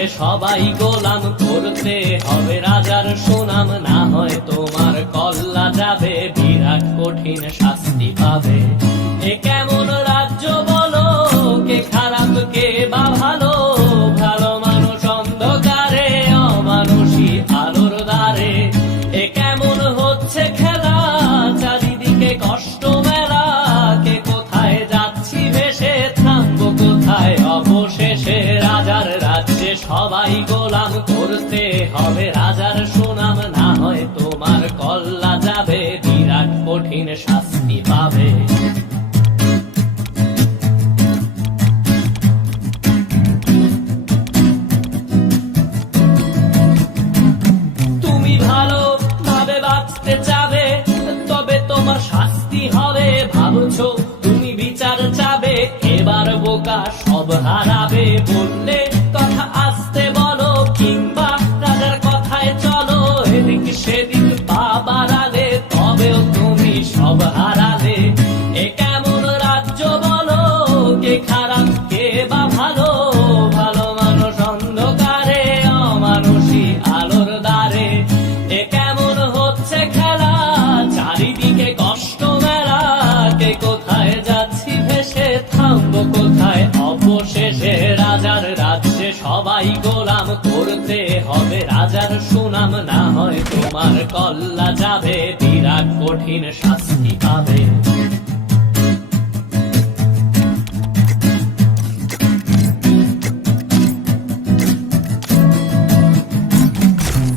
রাজ্যে সবাই গোলাম, করতে হবে রাজার সুনাম, না হয় তোমার কল্লা যাবে, বিরাট কঠিন শাস্তি পাবে। এ কেমন রাজ্য বলো, কে খারাপ কে বা ভালো, ভালো মানুষ অন্ধকারে, অমানুষী আলোর দ্বারে। এ কেমন হচ্ছে খেলা, চারিদিকে কষ্ট মেলা, কে কোথায় যাচ্ছি ভেসে, থামবো কোথায় অবশেষে। রাজার রাজ্যে সবাই গোলাম, করতে হবে রাজার সুনাম, না হয় তোমার কল্লা যাবে, বিরাট কঠিন শাস্তি পাবে। তুমি ভালো ভাবে বাঁচতে চাবে, তবে তোমার শাস্তি হবে। ভাবছো তুমি বিচার চাবে, এবার বোকা সব হারাবে। বললে কথা আসতে বলো, কিংবা রাজার কথায় চলো, এদিক সেদিক পা বাড়ালে, তবেও তুমি সব হারালে। এ কেমন রাজ্য বলো, কে খারাপ কে বা ভালো, ভালো মানুষ অন্ধকারে, অমানুষী আলোর দ্বারে। এ কেমন হচ্ছে খেলা, চারিদিকে কষ্ট মেলা, কে কোথায় যাচ্ছি ভেসে, থামবো কোথায় অবশেষে। রাজার রাজ্যে সবাই গোলাম, করতে হবে রাজার সুনাম, না হয় তোমার কল্লা যাবে, বিরাট কঠিন শাস্তি পাবে।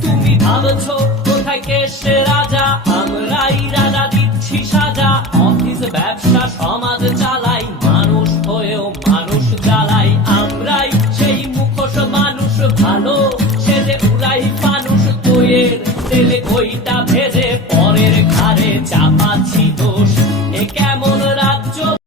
তুমি ভাবছো কোথায় কে সে রাজা, আমরাই রাজা দিচ্ছি সাজা। অফিস ব্যবসা সমাজ চালাই, মানুষ হয়েও মানুষ জ্বালাই। আমরাই সেই মুখোশ মানুষ ভালো, সে যে উড়াই মানুষ দইয়ের তেলে, ওইটা ভেজে পরের ঘাড়ে চাপাচ্ছি দোষ।